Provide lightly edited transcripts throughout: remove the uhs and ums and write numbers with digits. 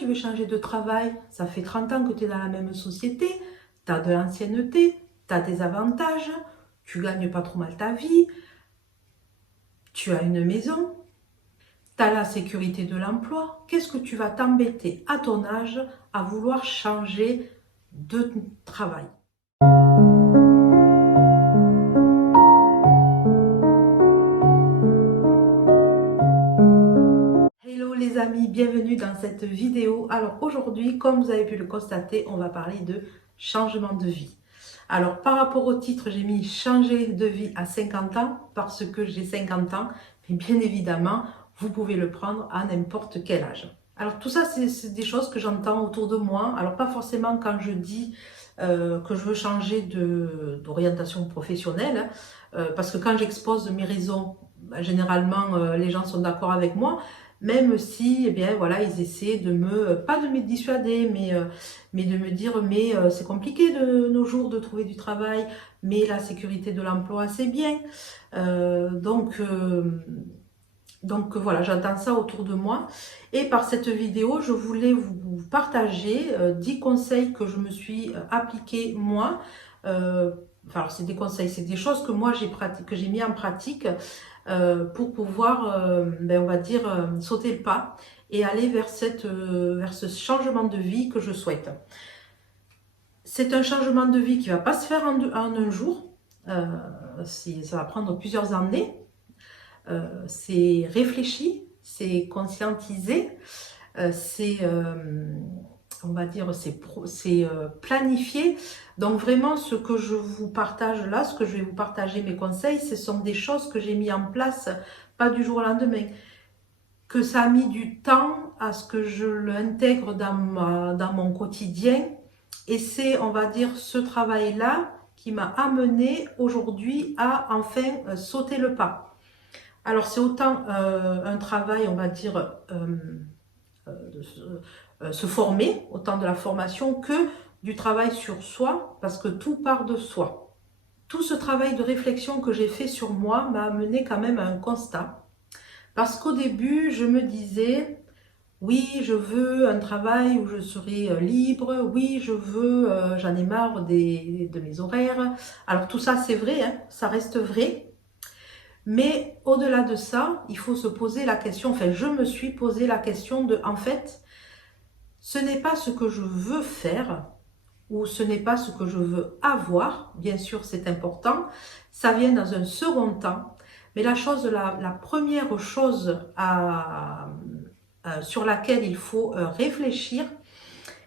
tu veux changer de travail? Ça fait 30 ans que tu es dans la même société, tu as de l'ancienneté, tu as des avantages, tu gagnes pas trop mal ta vie, tu as une maison, tu as la sécurité de l'emploi. Qu'est-ce que tu vas t'embêter à ton âge à vouloir changer de travail? Hello les amis, bienvenue dans cette vidéo. Alors aujourd'hui, comme vous avez pu le constater, on va parler de changement de vie. Alors par rapport au titre, j'ai mis changer de vie à 50 ans parce que j'ai 50 ans, mais bien évidemment, vous pouvez le prendre à n'importe quel âge. Alors tout ça, c'est des choses que j'entends autour de moi. Alors pas forcément quand je dis que je veux changer d'orientation professionnelle, parce que quand j'expose mes raisons, généralement les gens sont d'accord avec moi. Même si, eh bien, voilà, ils essaient de pas de me dissuader, mais de me dire, mais c'est compliqué de nos jours de trouver du travail, mais la sécurité de l'emploi, c'est bien. Euh, donc, euh, donc voilà, j'entends ça autour de moi. Et par cette vidéo, je voulais vous partager 10 conseils que je me suis appliqués moi. Enfin, alors c'est des conseils, c'est des choses que moi que j'ai mis en pratique pour pouvoir, ben, on va dire, sauter le pas et aller vers ce changement de vie que je souhaite. C'est un changement de vie qui ne va pas se faire en un jour, ça va prendre plusieurs années. C'est réfléchi, c'est conscientisé, c'est, on va dire, c'est planifié. Donc vraiment, ce que je vous partage là, ce que je vais vous partager, mes conseils, ce sont des choses que j'ai mis en place, pas du jour au lendemain, que ça a mis du temps à ce que je l'intègre dans mon quotidien. Et c'est, on va dire, ce travail-là qui m'a amené aujourd'hui à enfin sauter le pas. Alors c'est autant un travail, on va dire, de se former, autant de la formation que du travail sur soi, parce que tout part de soi. Tout ce travail de réflexion que j'ai fait sur moi m'a amené quand même à un constat. Parce qu'au début, je me disais, oui, je veux un travail où je serai libre, oui, j'en ai marre de mes horaires. Alors tout ça, c'est vrai, hein, ça reste vrai. Mais au-delà de ça, il faut se poser la question, enfin je me suis posé la question de, en fait, ce n'est pas ce que je veux faire ou ce n'est pas ce que je veux avoir, bien sûr c'est important, ça vient dans un second temps, mais la première chose sur laquelle il faut réfléchir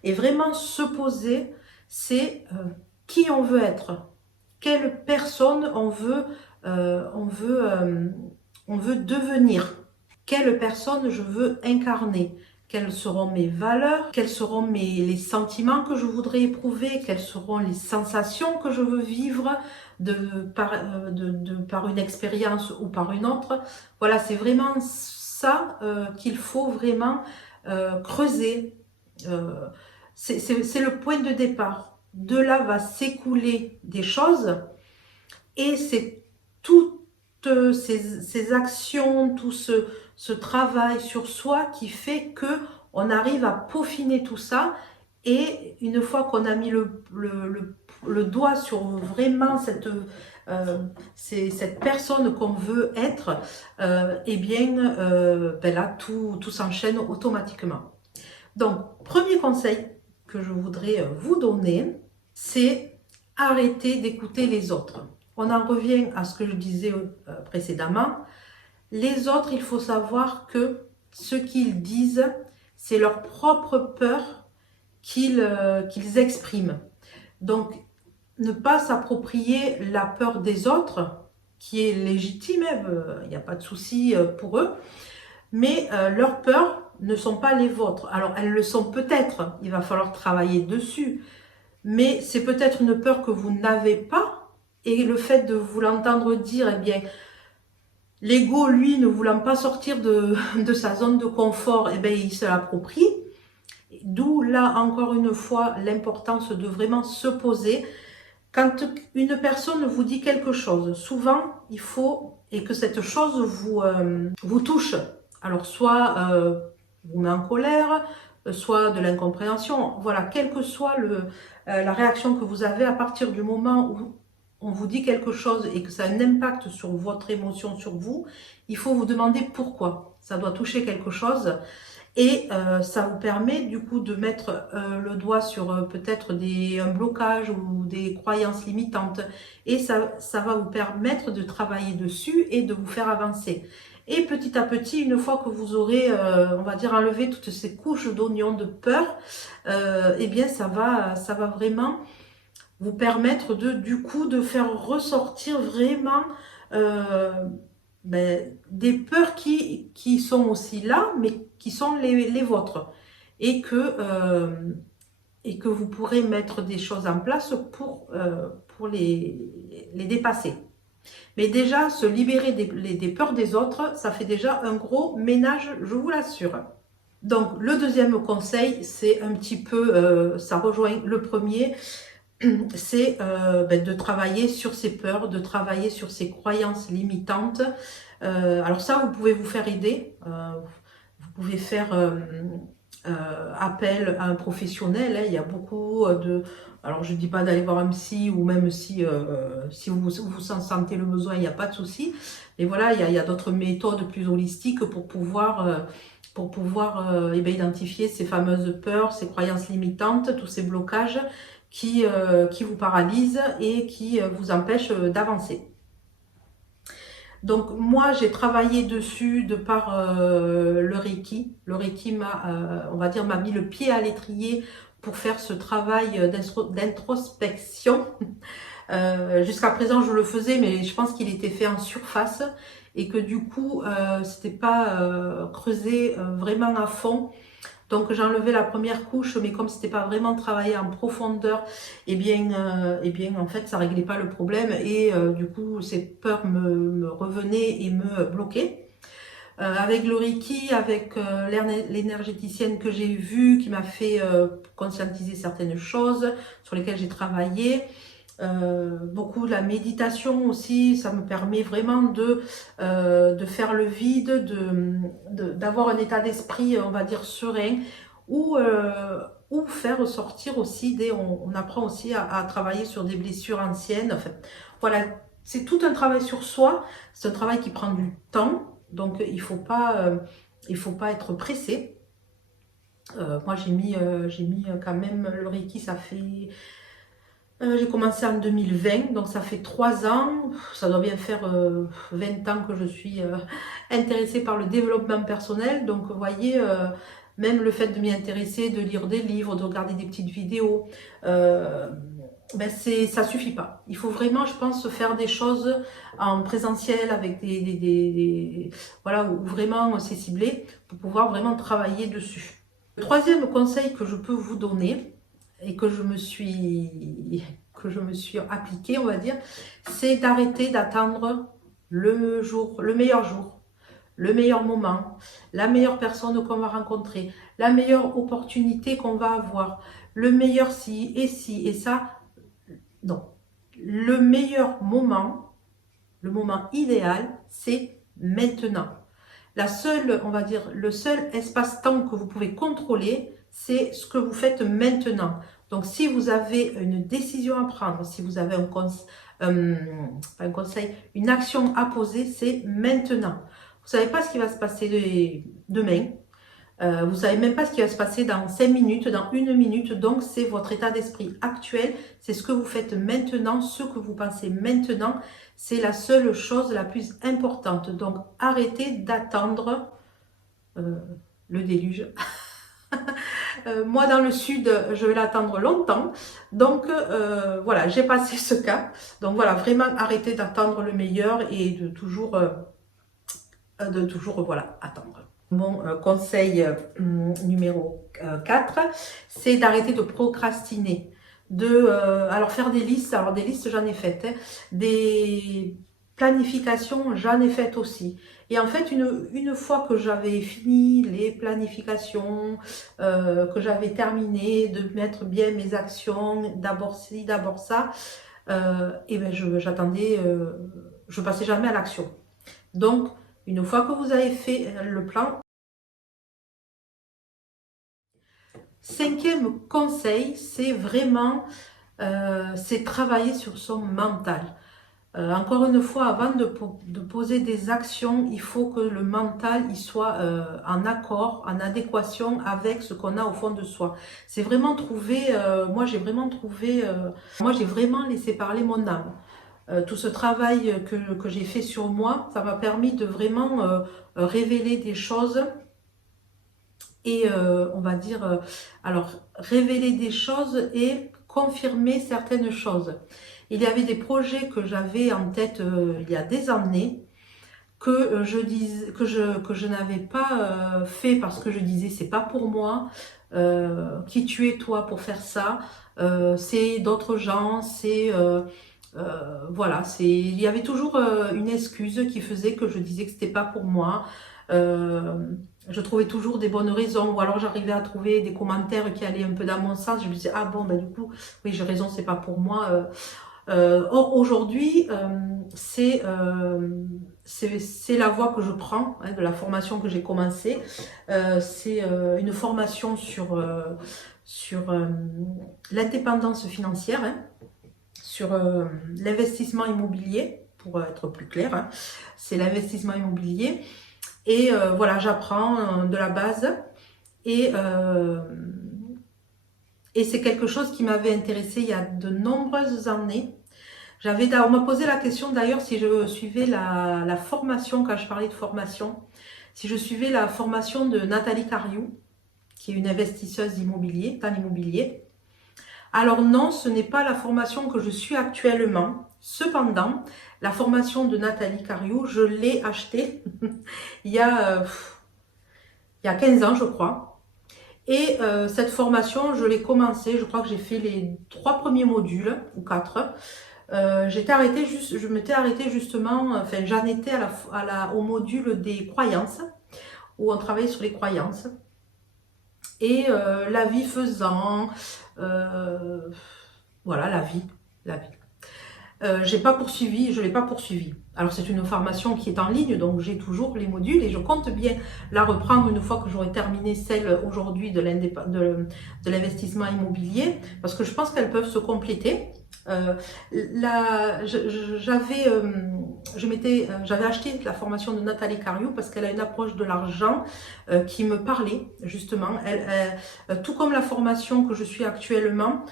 et vraiment se poser, c'est qui on veut être, quelle personne euh, on veut, euh, on veut devenir, quelle personne je veux incarner, quelles seront mes valeurs, quels seront les sentiments que je voudrais éprouver, quelles seront les sensations que je veux vivre par une expérience ou par une autre. Voilà, c'est vraiment ça qu'il faut vraiment creuser. Euh, c'est le point de départ. De là va s'écouler des choses et c'est toutes ces actions, tout ce travail sur soi qui fait que on arrive à peaufiner tout ça. Et une fois qu'on a mis le doigt sur vraiment cette personne qu'on veut être, eh bien, ben là, tout s'enchaîne automatiquement. Donc, premier conseil que je voudrais vous donner, c'est arrêter d'écouter les autres. On en revient à ce que je disais précédemment. Les autres, il faut savoir que ce qu'ils disent, c'est leur propre peur qu'ils expriment. Donc, ne pas s'approprier la peur des autres, qui est légitime, il n'y a pas de souci pour eux, mais leurs peurs ne sont pas les vôtres. Alors, elles le sont peut-être, il va falloir travailler dessus, mais c'est peut-être une peur que vous n'avez pas, et le fait de vous l'entendre dire, eh bien, l'ego, lui, ne voulant pas sortir de sa zone de confort, eh bien, il se l'approprie. D'où, là, encore une fois, l'importance de vraiment se poser. Quand une personne vous dit quelque chose, souvent, il faut, et que cette chose vous touche, alors soit vous met en colère, soit de l'incompréhension. Voilà, quelle que soit la réaction que vous avez à partir du moment où on vous dit quelque chose et que ça a un impact sur votre émotion, sur vous, il faut vous demander pourquoi. Ça doit toucher quelque chose. Et ça vous permet du coup de mettre le doigt sur peut-être un blocage ou des croyances limitantes. Et ça va vous permettre de travailler dessus et de vous faire avancer. Et petit à petit, une fois que vous aurez, on va dire, enlevé toutes ces couches d'oignons de peur, eh bien ça va vraiment vous permettre du coup de faire ressortir vraiment des peurs qui sont aussi là, mais qui sont les vôtres. Et que vous pourrez mettre des choses en place pour les dépasser. Mais déjà, se libérer des peurs des autres, ça fait déjà un gros ménage, je vous l'assure. Donc, le deuxième conseil, c'est un petit peu, ça rejoint le premier, c'est de travailler sur ses peurs, de travailler sur ses croyances limitantes. Alors ça, vous pouvez vous faire aider. Vous pouvez faire appel à un professionnel. Hein. Il y a beaucoup de... Alors, je ne dis pas d'aller voir un psy ou même si vous en sentez le besoin, il n'y a pas de souci. Mais voilà, il y a d'autres méthodes plus holistiques pour pouvoir identifier ces fameuses peurs, ces croyances limitantes, tous ces blocages qui vous paralysent et qui vous empêchent d'avancer. Donc moi, j'ai travaillé dessus de par le Reiki. Le Reiki on va dire, m'a mis le pied à l'étrier pour faire ce travail d'introspection. Jusqu'à présent, je le faisais, mais je pense qu'il était fait en surface et que du coup, c'était pas creusé vraiment à fond. Donc j'ai enlevé la première couche, mais comme c'était pas vraiment travaillé en profondeur, eh bien en fait ça réglait pas le problème et du coup ces peurs me revenaient et me bloquaient. Avec le Reiki, avec l'énergéticienne que j'ai vue, qui m'a fait conscientiser certaines choses sur lesquelles j'ai travaillé. Beaucoup de la méditation aussi, ça me permet vraiment de faire le vide, d'avoir un état d'esprit, on va dire, serein, ou faire ressortir aussi on apprend aussi à travailler sur des blessures anciennes. Enfin, voilà, c'est tout un travail sur soi, c'est un travail qui prend du temps, donc il faut pas être pressé. Moi j'ai mis quand même le Reiki, ça fait... j'ai commencé en 2020, donc ça fait 3 ans, ça doit bien faire 20 ans que je suis intéressée par le développement personnel. Donc vous voyez, même le fait de m'y intéresser, de lire des livres, de regarder des petites vidéos, ça suffit pas. Il faut vraiment, je pense, faire des choses en présentiel avec voilà, où vraiment c'est ciblé pour pouvoir vraiment travailler dessus. Le troisième conseil que je peux vous donner, et que je me suis appliquée, on va dire, c'est d'arrêter d'attendre le meilleur jour, le meilleur moment, la meilleure personne qu'on va rencontrer, la meilleure opportunité qu'on va avoir, le meilleur ci et ça. Non. Le meilleur moment, le moment idéal, c'est maintenant. On va dire, le seul espace-temps que vous pouvez contrôler, c'est ce que vous faites maintenant. Donc, si vous avez une décision à prendre, si vous avez pas un conseil, une action à poser, c'est maintenant. Vous ne savez pas ce qui va se passer demain. Vous ne savez même pas ce qui va se passer dans 5 minutes, dans 1 minute. Donc, c'est votre état d'esprit actuel. C'est ce que vous faites maintenant, ce que vous pensez maintenant. C'est la seule chose la plus importante. Donc, arrêtez d'attendre le déluge. Moi, dans le sud, je vais l'attendre longtemps. Donc, voilà, j'ai passé ce cap. Donc, voilà, vraiment arrêtez d'attendre le meilleur et de toujours voilà, attendre. Mon conseil numéro 4, c'est d'arrêter de procrastiner. Alors, faire des listes. Alors, des listes, j'en ai faites. Hein. Des planifications, j'en ai faites aussi. Et en fait, une fois que j'avais fini les planifications, que j'avais terminé de mettre bien mes actions, d'abord ci, d'abord ça, et ben j'attendais, je passais jamais à l'action. Donc, une fois que vous avez fait le plan, Cinquième conseil, c'est vraiment c'est travailler sur son mental. Encore une fois, avant de poser des actions, il faut que le mental il soit en accord, en adéquation avec ce qu'on a au fond de soi. C'est vraiment trouver, moi j'ai vraiment laissé parler mon âme. Tout ce travail que j'ai fait sur moi, ça m'a permis de vraiment révéler des choses et on va dire, alors révéler des choses et confirmer certaines choses. Il y avait des projets que j'avais en tête il y a des années que que je n'avais pas fait parce que je disais c'est pas pour moi. Qui tu es toi pour faire ça? C'est d'autres gens, voilà, il y avait toujours une excuse qui faisait que je disais que c'était pas pour moi. Euh, je trouvais toujours des bonnes raisons, ou alors j'arrivais à trouver des commentaires qui allaient un peu dans mon sens. Je me disais ah bon ben du coup oui j'ai raison, c'est pas pour moi. Or aujourd'hui c'est la voie que je prends hein, de la formation que j'ai commencé. C'est une formation sur l'indépendance financière. Hein, sur l'investissement immobilier, pour être plus clair. Hein. C'est l'investissement immobilier. Et voilà, j'apprends de la base. Et, euh, et c'est quelque chose qui m'avait intéressé il y a de nombreuses années. On m'a posé la question d'ailleurs si je suivais la formation, quand je parlais de formation, si je suivais la formation de Nathalie Cariou, qui est une investisseuse immobilier, dans l'immobilier. Alors non, ce n'est pas la formation que je suis actuellement. Cependant, la formation de Nathalie Cariou, je l'ai achetée il y a 15 ans, je crois. Et cette formation, je l'ai commencée, je crois que j'ai fait les 3 premiers modules, ou 4. Je m'étais arrêtée justement, enfin j'en étais au module des croyances, où on travaillait sur les croyances. Et la vie faisant, voilà, la vie. J'ai pas poursuivi, je l'ai pas poursuivi. Alors c'est une formation qui est en ligne, donc j'ai toujours les modules et je compte bien la reprendre une fois que j'aurai terminé celle aujourd'hui de l'investissement immobilier, parce que je pense qu'elles peuvent se compléter. J'avais acheté la formation de Nathalie Cariou parce qu'elle a une approche de l'argent qui me parlait justement. Tout comme la formation que je suis actuellement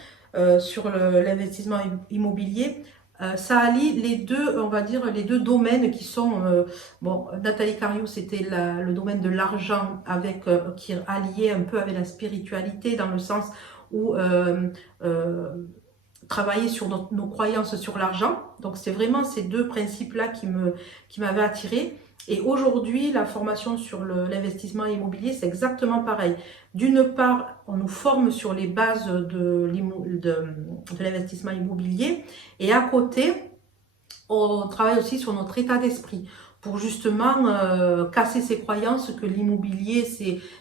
sur l'investissement immobilier, ça allie les deux, on va dire, les deux domaines qui sont, bon, Nathalie Cariou, c'était le domaine de l'argent qui est allié un peu avec la spiritualité dans le sens où travailler sur nos croyances sur l'argent. Donc c'est vraiment ces deux principes-là qui m'avaient attiré. Et aujourd'hui, la formation sur l'investissement immobilier, c'est exactement pareil. D'une part, on nous forme sur les bases de l'investissement immobilier. Et à côté, on travaille aussi sur notre état d'esprit pour justement casser ces croyances que l'immobilier,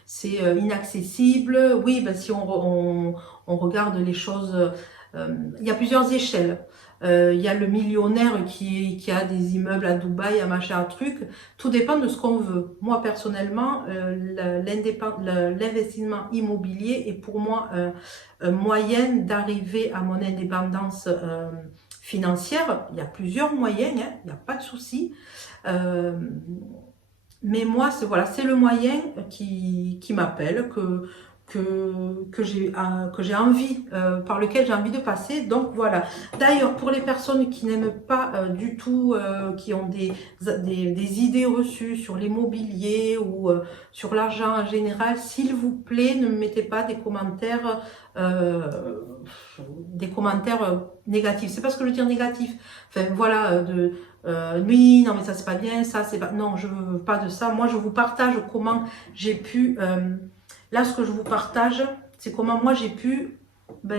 c'est inaccessible. Oui, ben, si on regarde les choses, il y a plusieurs échelles. Il y a le millionnaire qui a des immeubles à Dubaï, à machin, à truc. Tout dépend de ce qu'on veut. Moi, personnellement, l'investissement immobilier est pour moi un moyen d'arriver à mon indépendance financière. Il y a plusieurs moyens, hein, il n'y a pas de souci. Mais moi, c'est le moyen qui m'appelle, que j'ai envie, par lequel j'ai envie de passer. Donc voilà. D'ailleurs, pour les personnes qui n'aiment pas du tout, qui ont des idées reçues sur l'immobilier ou sur l'argent en général, s'il vous plaît, ne me mettez pas des commentaires négatifs. C'est pas ce que je veux dire négatif. Enfin voilà, oui, non mais ça c'est pas bien, ça c'est pas. Non, je veux pas de ça. Moi, je vous partage comment j'ai pu. Là, ce que je vous partage, c'est comment moi j'ai pu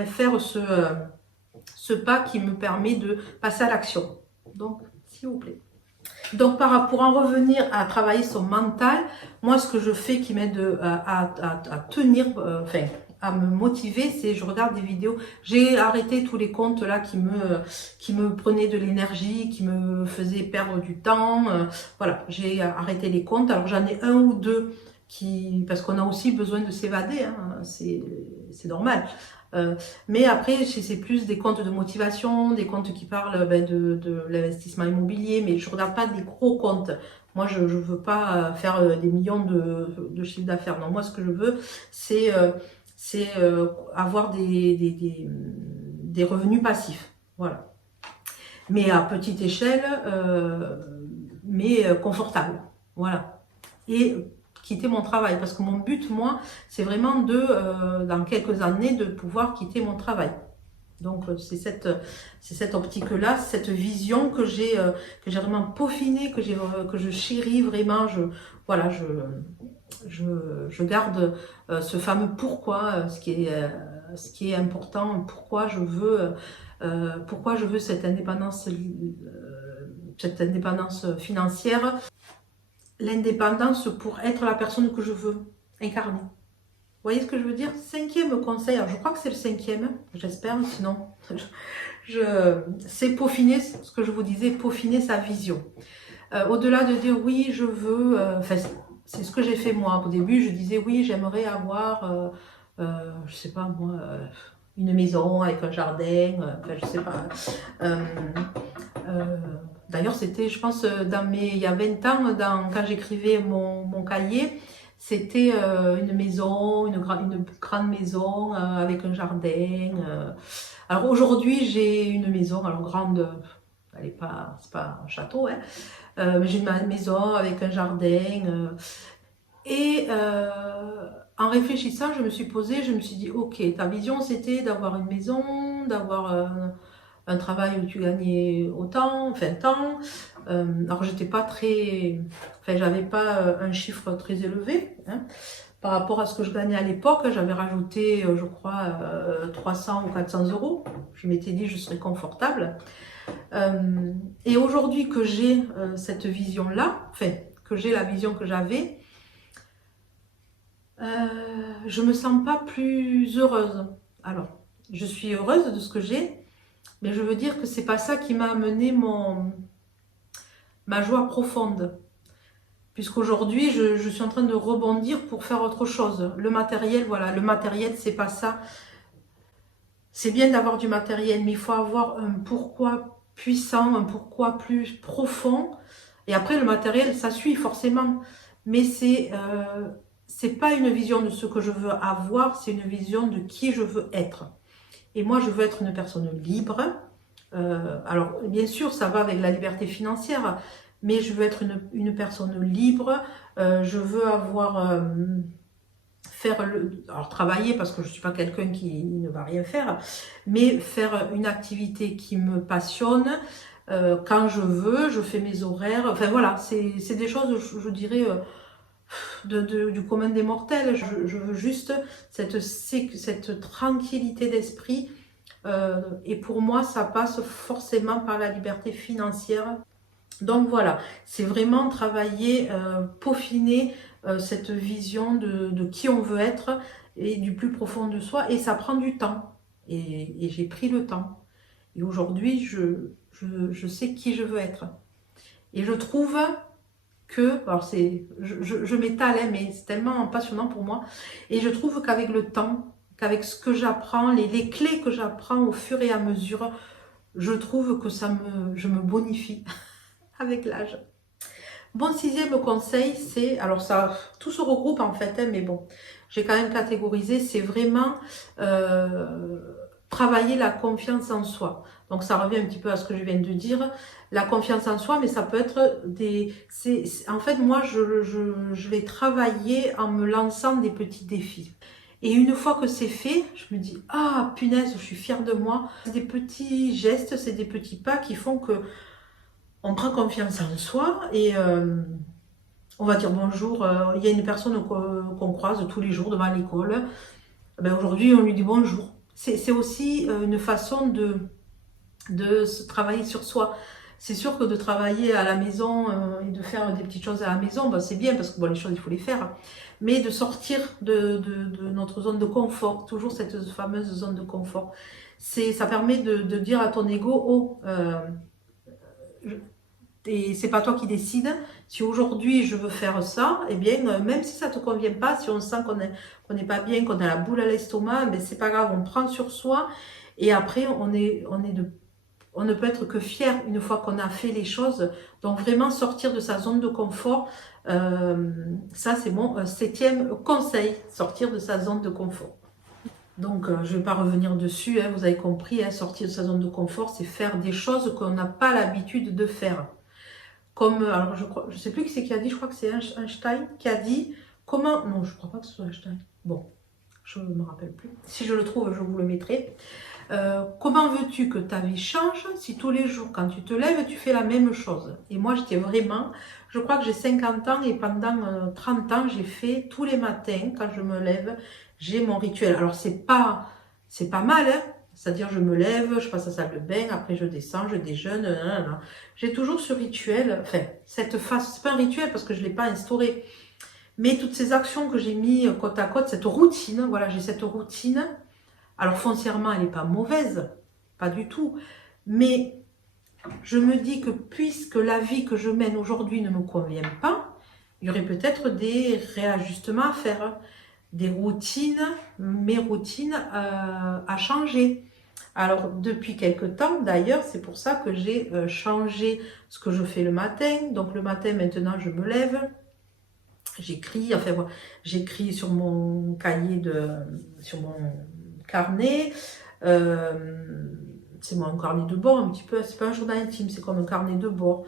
faire ce pas qui me permet de passer à l'action. Donc, s'il vous plaît. Donc, pour en revenir à travailler son mental, moi, ce que je fais qui m'aide à tenir, à me motiver, c'est je regarde des vidéos. J'ai arrêté tous les comptes là qui me prenaient de l'énergie, qui me faisaient perdre du temps. Voilà, j'ai arrêté les comptes. Alors, j'en ai un ou deux parce qu'on a aussi besoin de s'évader. Hein. c'est normal. Mais après, c'est plus des comptes de motivation, des comptes qui parlent de l'investissement immobilier, mais je ne regarde pas des gros comptes. Moi, je ne veux pas faire des millions de chiffre d'affaires. Non, moi, ce que je veux, c'est avoir des revenus passifs. Voilà. Mais à petite échelle, mais confortable. Voilà. Et quitter mon travail. Parce que mon but, moi, c'est vraiment dans quelques années, de pouvoir quitter mon travail. Donc, c'est cette optique-là, cette vision que j'ai vraiment peaufinée, que je chéris vraiment. Voilà, je garde ce fameux pourquoi, ce qui est important, pourquoi je veux cette indépendance financière, l'indépendance pour être la personne que je veux incarner. Vous voyez ce que je veux dire? Cinquième conseil, alors je crois que c'est le cinquième, j'espère, sinon c'est peaufiner, ce que je vous disais, peaufiner sa vision. Au-delà de dire oui, je veux, c'est ce que j'ai fait moi. Au début, je disais oui, j'aimerais avoir, je sais pas moi, une maison avec un jardin, je sais pas. D'ailleurs, c'était, je pense, il y a 20 ans, quand j'écrivais mon cahier, c'était une maison, une grande maison avec un jardin. Alors aujourd'hui, j'ai une maison, alors grande, c'est pas un château, hein, mais j'ai une maison avec un jardin. Et en réfléchissant, je me suis dit, ok, ta vision c'était d'avoir une maison, d'avoir un travail où tu gagnais autant, enfin tant. Alors j'étais pas j'avais pas un chiffre très élevé hein, par rapport à ce que je gagnais à l'époque. J'avais rajouté, je crois, 300 ou 400 euros. Je m'étais dit je serais confortable. Et aujourd'hui que j'ai cette vision-là, que j'ai la vision que j'avais, je me sens pas plus heureuse. Alors, je suis heureuse de ce que j'ai, mais je veux dire que c'est pas ça qui m'a amené ma joie profonde. Puisqu'aujourd'hui, je suis en train de rebondir pour faire autre chose. Le matériel, voilà, le matériel, c'est pas ça. C'est bien d'avoir du matériel, mais il faut avoir un pourquoi puissant, un pourquoi plus profond. Et après, le matériel, ça suit forcément. Mais c'est pas une vision de ce que je veux avoir, c'est une vision de qui je veux être. Et moi, je veux être une personne libre. Alors, bien sûr, ça va avec la liberté financière, mais je veux être une personne libre. Je veux avoir... alors travailler parce que je ne suis pas quelqu'un qui ne va rien faire, mais faire une activité qui me passionne. Quand je veux, je fais mes horaires. Enfin voilà, c'est des choses, je dirais, du commun des mortels. Je veux juste cette tranquillité d'esprit. Et pour moi, ça passe forcément par la liberté financière. Donc voilà, c'est vraiment travailler, peaufiner cette vision de qui on veut être et du plus profond de soi. Et ça prend du temps. Et j'ai pris le temps. Et aujourd'hui, je sais qui je veux être. Et je trouve que, alors je m'étale, hein, mais c'est tellement passionnant pour moi. Et je trouve qu'avec le temps, qu'avec ce que j'apprends, les clés que j'apprends au fur et à mesure, je trouve que je me bonifie avec l'âge. Bon, sixième conseil, c'est, alors ça, tout se regroupe en fait, hein, mais bon, j'ai quand même catégorisé, c'est vraiment travailler la confiance en soi. Donc ça revient un petit peu à ce que je viens de dire, la confiance en soi, mais ça peut être en fait, moi, je vais travailler en me lançant des petits défis. Et une fois que c'est fait, je me dis, ah punaise, je suis fière de moi. C'est des petits gestes, c'est des petits pas qui font que on prend confiance en soi et on va dire bonjour. Il y a une personne qu'on croise tous les jours devant l'école. Ben, aujourd'hui, on lui dit bonjour. C'est aussi une façon de se travailler sur soi. C'est sûr que de travailler à la maison et de faire des petites choses à la maison, ben, c'est bien parce que bon, les choses, il faut les faire. Mais de sortir de notre zone de confort, toujours cette fameuse zone de confort, ça permet de dire à ton ego, oh, et c'est pas toi qui décides. Si aujourd'hui je veux faire ça, eh bien, même si ça te convient pas, si on sent qu'on n'est pas bien, qu'on a la boule à l'estomac, ben c'est pas grave, on prend sur soi et après on ne peut être que fier une fois qu'on a fait les choses. Donc vraiment sortir de sa zone de confort, ça c'est mon 7e conseil, sortir de sa zone de confort. Donc, je ne vais pas revenir dessus, hein, vous avez compris, hein, sortir de sa zone de confort, c'est faire des choses qu'on n'a pas l'habitude de faire. Comme, alors je sais plus qui c'est qui a dit, je crois que c'est Einstein qui a dit, comment, non, je crois pas que ce soit Einstein, bon, je ne me rappelle plus. Si je le trouve, je vous le mettrai. Comment veux-tu que ta vie change si tous les jours, quand tu te lèves, tu fais la même chose? Et moi, j'étais vraiment, je crois que j'ai 50 ans et pendant 30 ans, j'ai fait tous les matins, quand je me lève, j'ai mon rituel. Alors, c'est pas mal, hein. C'est-à-dire, je me lève, je passe à la salle de bain, après je descends, je déjeune, nanana. J'ai toujours ce rituel, enfin, cette phase, c'est pas un rituel parce que je ne l'ai pas instauré, mais toutes ces actions que j'ai mis côte à côte, cette routine, voilà, j'ai cette routine. Alors foncièrement, elle n'est pas mauvaise, pas du tout. Mais je me dis que puisque la vie que je mène aujourd'hui ne me convient pas, il y aurait peut-être des réajustements à faire, des routines, mes routines à changer. Alors depuis quelque temps, d'ailleurs, c'est pour ça que j'ai changé ce que je fais le matin. Donc le matin, maintenant, je me lève, j'écris, enfin voilà, j'écris sur mon cahier sur mon carnet. C'est mon carnet de bord un petit peu, c'est pas un journal intime, c'est comme un carnet de bord.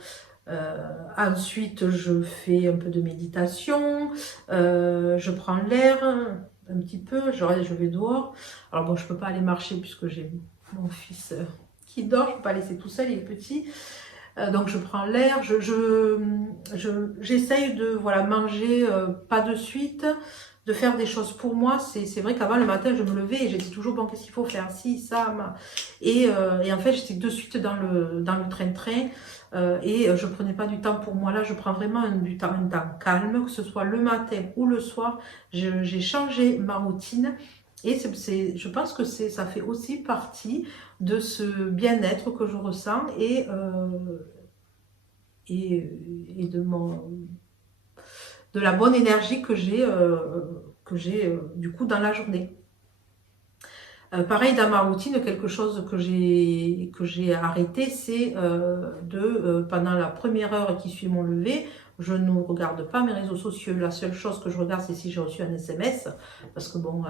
Ensuite, je fais un peu de méditation, je prends l'air un petit peu, je vais dehors. Alors bon, je peux pas aller marcher puisque j'ai mon fils qui dort, je peux pas laisser tout seul, il est petit. Donc je prends l'air, j'essaye de voilà, manger pas de suite, de faire des choses pour moi. C'est vrai qu'avant le matin je me levais et j'ai dit toujours bon qu'est-ce qu'il faut faire, si, ça, et en fait j'étais de suite dans le train-train et je prenais pas du temps pour moi. Là je prends vraiment un temps calme, que ce soit le matin ou le soir. J'ai changé ma routine. Et je pense que ça fait aussi partie de ce bien-être que je ressens et de la bonne énergie que j'ai du coup dans la journée. Pareil dans ma routine, quelque chose que j'ai arrêté, c'est pendant la première heure qui suit mon lever, je ne regarde pas mes réseaux sociaux. La seule chose que je regarde, c'est si j'ai reçu un SMS, parce que bon,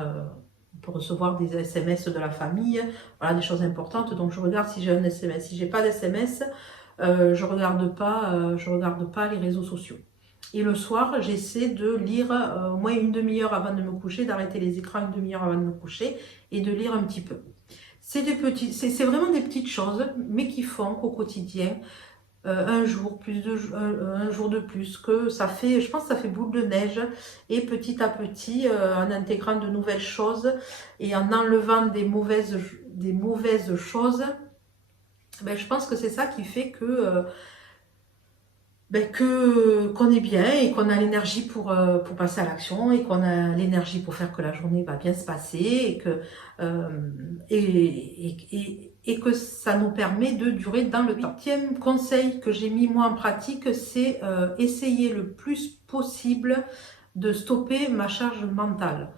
on peut recevoir des SMS de la famille, voilà, des choses importantes, donc je regarde si j'ai un SMS. Si j'ai pas d'SMS, je regarde pas les réseaux sociaux. Et le soir, j'essaie de lire au moins une demi-heure avant de me coucher, d'arrêter les écrans une demi-heure avant de me coucher et de lire un petit peu. C'est vraiment des petites choses, mais qui font qu'au quotidien, un jour de plus, que ça fait, je pense que ça fait boule de neige. Et petit à petit, en intégrant de nouvelles choses et en enlevant des mauvaises choses, ben, je pense que c'est ça qui fait que qu'on est bien et qu'on a l'énergie pour passer à l'action et qu'on a l'énergie pour faire que la journée va bien se passer et que, et que ça nous permet de durer dans le temps. 8e conseil que j'ai mis moi en pratique, c'est essayer le plus possible de stopper ma charge mentale.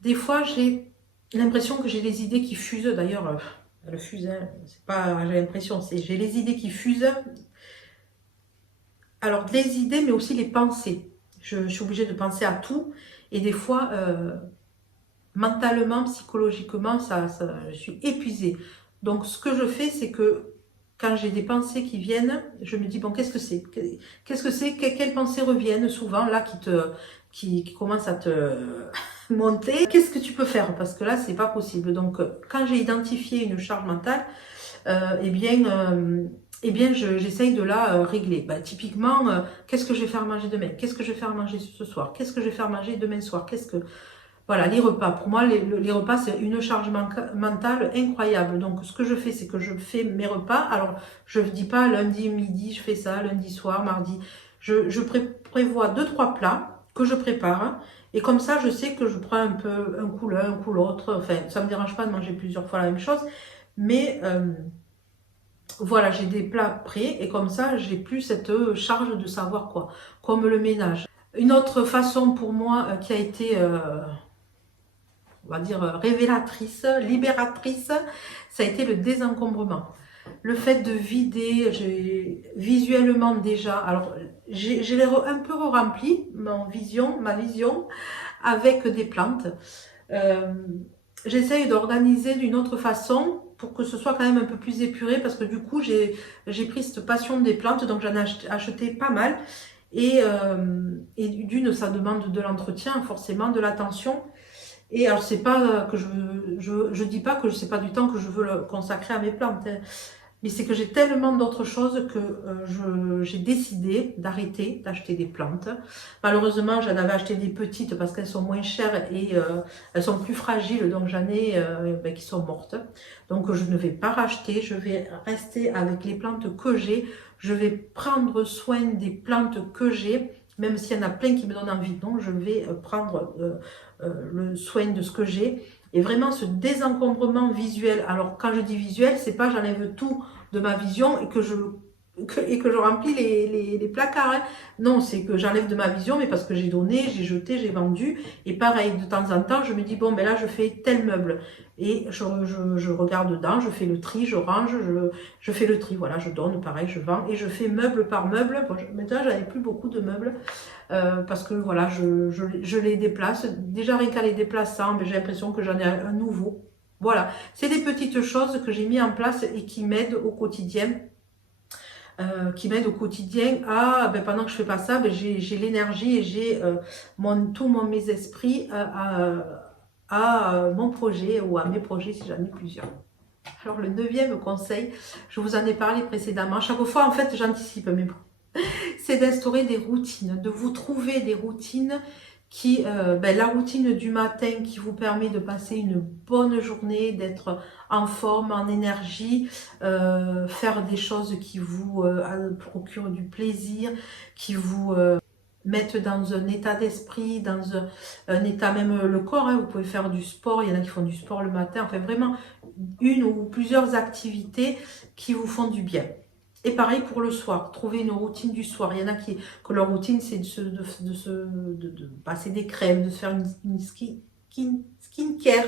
Des fois, j'ai l'impression que j'ai les idées qui fusent. D'ailleurs, elles fusent, hein, c'est pas j'ai l'impression, c'est j'ai les idées qui fusent. Alors, les idées, mais aussi les pensées. Je suis obligée de penser à tout. Et des fois, mentalement, psychologiquement, je suis épuisée. Donc, ce que je fais, c'est que quand j'ai des pensées qui viennent, je me dis, bon, qu'est-ce que c'est? Qu'est-ce que c'est? Quelles pensées reviennent souvent, là, qui commencent à te monter? Qu'est-ce que tu peux faire? Parce que là, c'est pas possible. Donc, quand j'ai identifié une charge mentale, j'essaye de la régler. Bah, typiquement, qu'est-ce que je vais faire manger demain? Qu'est-ce que je vais faire manger ce soir? Qu'est-ce que je vais faire manger demain soir? Voilà, les repas. Pour moi, les repas, c'est une charge mentale incroyable. Donc, ce que je fais, c'est que je fais mes repas. Alors, je ne dis pas lundi, midi, je fais ça, lundi soir, mardi. Je prévois 2-3 plats que je prépare. Et comme ça, je sais que je prends un peu un coup l'un, un coup l'autre. Enfin, ça ne me dérange pas de manger plusieurs fois la même chose. Mais voilà, j'ai des plats prêts et comme ça, j'ai plus cette charge de savoir quoi, comme le ménage. Une autre façon pour moi qui a été, on va dire, révélatrice, libératrice, ça a été le désencombrement. Le fait de vider, visuellement déjà, alors j'ai un peu rempli ma vision avec des plantes. Euh, J'essaye d'organiser d'une autre façon pour que ce soit quand même un peu plus épuré parce que du coup j'ai pris cette passion des plantes, donc j'en ai acheté pas mal et d'une ça demande de l'entretien, forcément de l'attention. Et alors c'est pas que je dis pas que c'est pas du temps que je veux le consacrer à mes plantes, hein. Mais c'est que j'ai tellement d'autres choses que j'ai décidé d'arrêter d'acheter des plantes. Malheureusement, j'en avais acheté des petites parce qu'elles sont moins chères et elles sont plus fragiles, donc j'en ai qui sont mortes. Donc je ne vais pas racheter, je vais rester avec les plantes que j'ai. Je vais prendre soin des plantes que j'ai, même s'il y en a plein qui me donnent envie. Donc je vais prendre le soin de ce que j'ai. Et vraiment ce désencombrement visuel. Alors quand je dis visuel, c'est pas j'enlève tout de ma vision et que je remplis les placards, hein. Non, c'est que j'enlève de ma vision, mais parce que j'ai donné, j'ai jeté, j'ai vendu. Et pareil, de temps en temps, je me dis, bon, ben là, je fais tel meuble. Et je regarde dedans, je fais le tri, je range, je fais le tri. Voilà, je donne, pareil, je vends. Et je fais meuble par meuble. Bon, maintenant, j'avais plus beaucoup de meubles. Parce que voilà, je les déplace. Déjà, rien qu'à les déplaçant, ben, j'ai l'impression que j'en ai un nouveau. Voilà, c'est des petites choses que j'ai mis en place et qui m'aident au quotidien. À, ben, pendant que je fais pas ça, ben, j'ai l'énergie et j'ai tout mes esprits à mon projet ou à mes projets si j'en ai plusieurs. Alors le 9e conseil, je vous en ai parlé précédemment. Chaque fois, en fait, j'anticipe, mais bon, c'est d'instaurer des routines, de vous trouver des routines la routine du matin qui vous permet de passer une bonne journée, d'être en forme, en énergie, faire des choses qui vous procurent du plaisir, qui vous mettent dans un état d'esprit, dans un état même le corps, hein, vous pouvez faire du sport, il y en a qui font du sport le matin, enfin vraiment une ou plusieurs activités qui vous font du bien. Et pareil pour le soir, trouver une routine du soir. Il y en a que leur routine, c'est de passer des crèmes, de se faire une skincare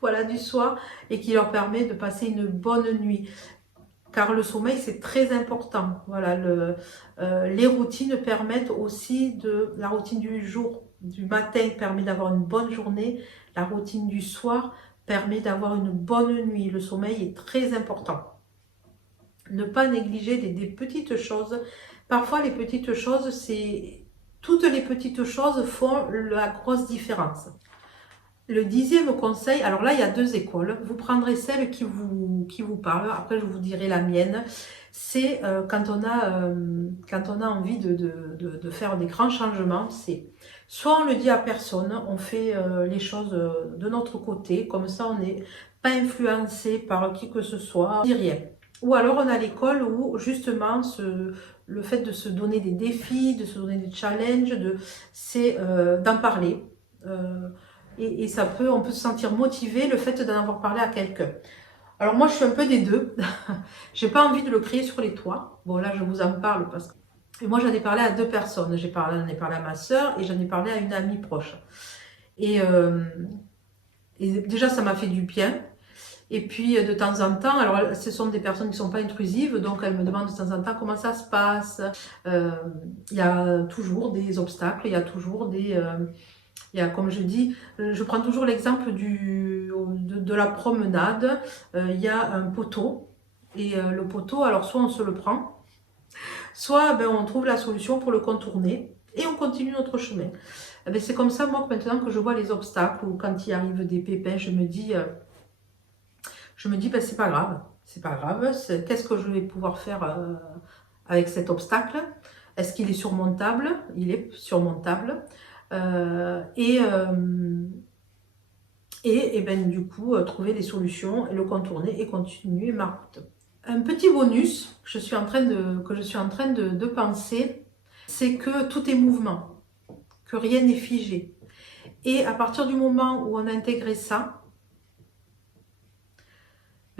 voilà, du soir et qui leur permet de passer une bonne nuit. Car le sommeil, c'est très important. Voilà, les routines permettent aussi la routine du jour, du matin permet d'avoir une bonne journée. La routine du soir permet d'avoir une bonne nuit. Le sommeil est très important. Ne pas négliger des petites choses. Parfois, les petites choses, toutes les petites choses font la grosse différence. Le 10e conseil, alors là, il y a 2 écoles. Vous prendrez celle qui vous parle. Après, je vous dirai la mienne. C'est quand on a envie de faire des grands changements, c'est soit on le dit à personne, on fait les choses de notre côté, comme ça on n'est pas influencé par qui que ce soit, on dit rien. Ou alors on a l'école où justement le fait de se donner des défis, de se donner des challenges, c'est d'en parler. Et on peut se sentir motivé le fait d'en avoir parlé à quelqu'un. Alors moi je suis un peu des deux. J'ai pas envie de le crier sur les toits. Bon là je vous en parle parce que et moi j'en ai parlé à 2 personnes. J'en ai parlé à ma soeur et j'en ai parlé à une amie proche. Et, déjà ça m'a fait du bien. Et puis de temps en temps, alors ce sont des personnes qui ne sont pas intrusives, donc elles me demandent de temps en temps comment ça se passe. Il y a toujours des obstacles, il y a toujours comme je dis, je prends toujours l'exemple de la promenade. Il y a un poteau. Et le poteau, alors soit on se le prend, soit on trouve la solution pour le contourner et on continue notre chemin. C'est comme ça, moi, que maintenant que je vois les obstacles ou quand il arrive des pépins, je me dis c'est pas grave. C'est pas grave. Qu'est-ce que je vais pouvoir faire avec cet obstacle? Est-ce qu'il est surmontable? Il est surmontable. Du coup, trouver des solutions, et le contourner et continuer ma route. Un petit bonus que je suis en train de penser, c'est que tout est mouvement, que rien n'est figé. Et à partir du moment où on a intégré ça,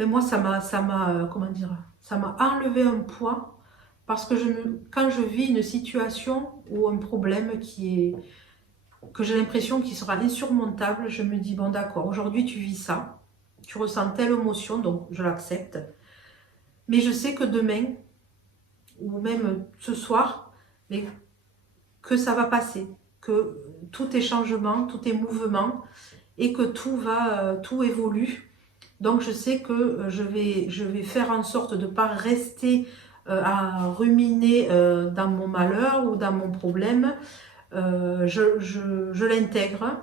ben moi, comment dire, ça m'a enlevé un poids parce que quand je vis une situation ou un problème que j'ai l'impression qu'il sera insurmontable, je me dis, bon d'accord, aujourd'hui tu vis ça, tu ressens telle émotion, donc je l'accepte. Mais je sais que demain, ou même ce soir, mais que ça va passer, que tout est changement, tout est mouvement, et que tout évolue. Donc je sais que je vais faire en sorte de ne pas rester à ruminer dans mon malheur ou dans mon problème. Je l'intègre,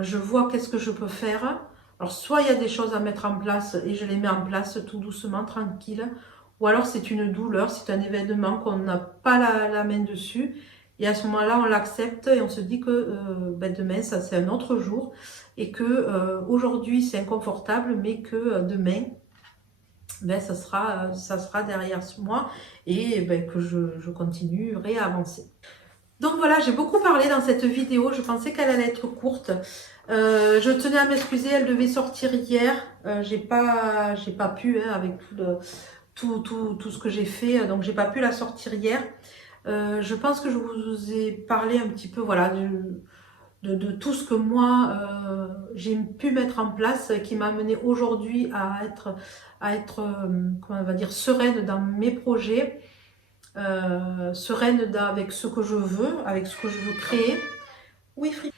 je vois qu'est-ce que je peux faire. Alors soit il y a des choses à mettre en place et je les mets en place tout doucement, tranquille, ou alors c'est une douleur, c'est un événement qu'on n'a pas la main dessus. Et à ce moment-là, on l'accepte et on se dit que ben demain, ça c'est un autre jour et que aujourd'hui c'est inconfortable, mais que demain, ben, ça sera derrière moi et ben, que je continuerai à avancer. Donc voilà, j'ai beaucoup parlé dans cette vidéo, je pensais qu'elle allait être courte. Je tenais à m'excuser, elle devait sortir hier. J'ai pas pu hein, avec tout ce que j'ai fait, donc j'ai pas pu la sortir hier. Je pense que je vous ai parlé un petit peu voilà, de tout ce que moi j'ai pu mettre en place qui m'a amené aujourd'hui à être comment on va dire, sereine dans mes projets, sereine avec ce que je veux, avec ce que je veux créer. Oui, Frida.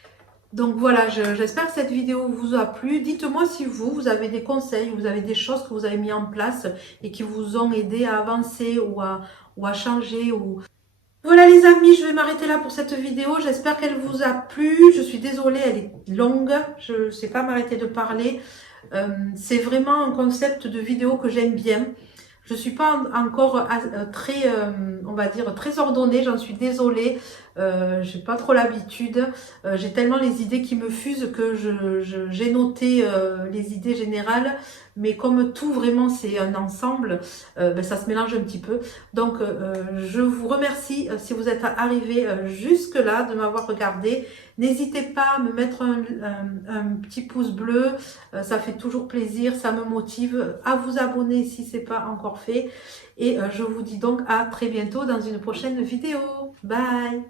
Donc voilà, j'espère que cette vidéo vous a plu. Dites-moi si vous avez des conseils, vous avez des choses que vous avez mis en place et qui vous ont aidé à avancer ou à changer. Voilà les amis, je vais m'arrêter là pour cette vidéo. J'espère qu'elle vous a plu. Je suis désolée, elle est longue. Je ne sais pas m'arrêter de parler. C'est vraiment un concept de vidéo que j'aime bien. Je ne suis pas encore très, on va dire, très ordonnée, j'en suis désolée. J'ai pas trop l'habitude. J'ai tellement les idées qui me fusent que j'ai noté les idées générales. Mais comme tout vraiment c'est un ensemble, ben, ça se mélange un petit peu. Donc je vous remercie si vous êtes arrivé jusque là de m'avoir regardé. N'hésitez pas à me mettre un petit pouce bleu, ça fait toujours plaisir, ça me motive à vous abonner si ce n'est pas encore fait. Et je vous dis donc à très bientôt dans une prochaine vidéo. Bye!